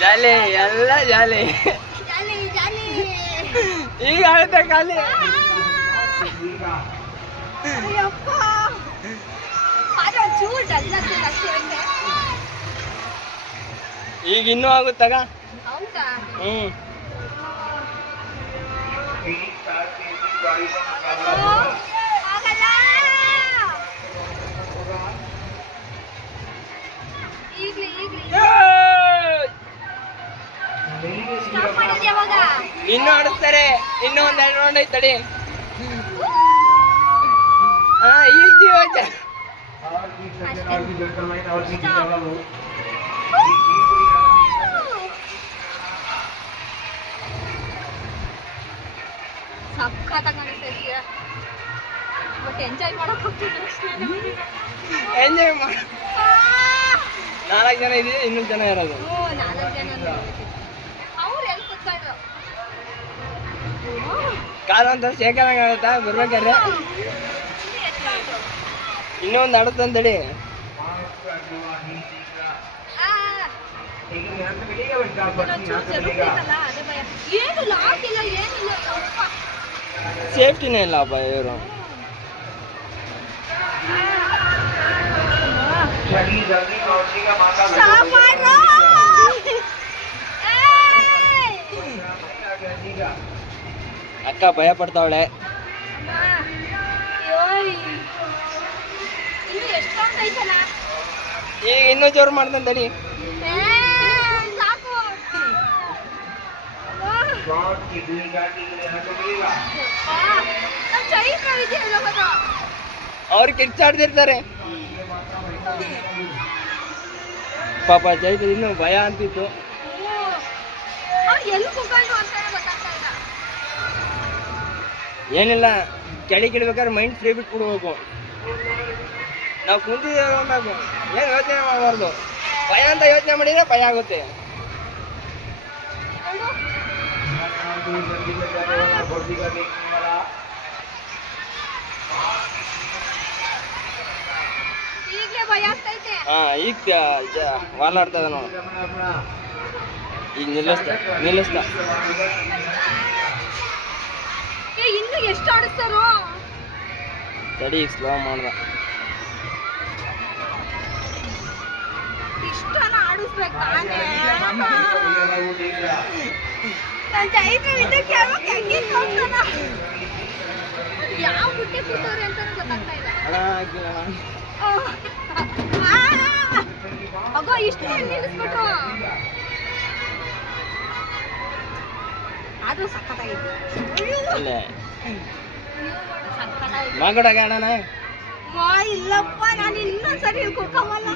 ಜಾಲಿ ಎಲ್ಲ ಜಾಲಿ ಈಗ ಆಗುತ್ತೆ ಖಾಲಿ. ಈಗ ಇನ್ನೂ ಆಗುತ್ತಾಗ. ಹ್ಮ್ ಇನ್ನು ಆಡಿಸ್ತಾರೆ. ಇನ್ನೂ ಒಂದೆರಡು ರೌಂಡ್ ಐತಡಿ. ಎಂಜಾಯ್ ಮಾಡಕ್ ಎಂಜಾಯ್ ಮಾಡ. 4 ಜನ ಇದೀವಿ, ಇನ್ನೊಂದು ಜನ ಇರೋದು. ಕಾಲ ಅಂತ ಶೇಖರಂಗ ಆಗುತ್ತಾ ಬರ್ಬೇಕಾದ್ರೆ. ಇನ್ನೊಂದು ಆಡುತ್ತಂತಡಿ. ಸೇಫ್ಟಿನೇ ಇಲ್ಲಪ್ಪ ಇವರು. ಅಕ್ಕ ಭಯ ಪಡ್ತಾವಳೆ. ಈಗ ಇನ್ನೂ ಜೋರು ಮಾಡ್ತಂತಡಿ. ಅವ್ರು ಕಿರ್ಚಾಡ್ತಿರ್ತಾರೆ ಪಾಪ. ಚೈತ್ರ ಇನ್ನು ಭಯ ಅಂತಿತ್ತು. ಏನಿಲ್ಲ, ಕೆಳಗಿಡ್ಬೇಕಾದ್ರೆ ಮೈಂಡ್ ಫ್ರೀ ಬಿಟ್ಬಿಡ್ಬೇಕು. ನಾವು ಕುಂತಿದ್ದೇವೆ ಅಂದಾಗ ಏನು ಯೋಚನೆ ಮಾಡಬಾರ್ದು. ಭಯ ಅಂತ ಯೋಚನೆ ಮಾಡಿದ್ರೆ ಭಯ ಆಗುತ್ತೆ. ಹಾ, ಈಗ ವಾಲಾಡ್ತದ ನೋಡು. ಈಗ ನಿಲ್ಲಿಸ್ತಾ ಇನ್ನು ಎಷ್ಟು ಆಡಿಸ್ತಾರೋ ತಡಿ. ಈಗ ಸ್ಲೋ ಮಾಡ್ದ. ಇಷ್ಟನ ಆಡಿಸ್ಬೇಕು ತಾನೇ. ಚೈತ್ರ ಇದಕ್ಕೆ ಯಾವ ಬುಟ್ಟಿ ಕೂತವ್ರೆ ಅಂತ ಗೊತ್ತಾಗ್ತಾ ಇಲ್ಲ. ಅಗೋ ಇಷ್ಟು ನಿಲ್ಲಿಸ್ಬಿಟ್ರು. ಆದ್ರೂ ಸಕ್ಕತ್ತಾಗಿತ್ತು. ಮಾಗಡಣ ಇಲ್ಲಪ್ಪ, ನಾನು ಇನ್ನೊಂದ್ಸರಿ ಕುಕ್ಕವಲ್ಲ.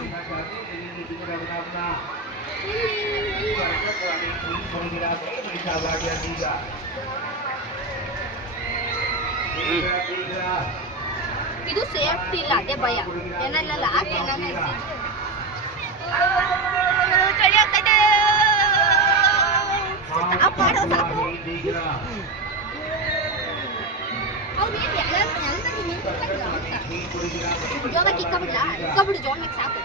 ಇದು ಸೇಫ್ಟಿ ಇಲ್ಲ, ಅದೇ ಭಯ. ಏನೆಲ್ಲ ಲಾಕ್ ಏನಾನ ಜೋಗ ಕಿಕ್ಕಬಿಡ್ಲಾ? ಇಕ್ಕಬಿಡು ಜೋಗ ಸಾಕು.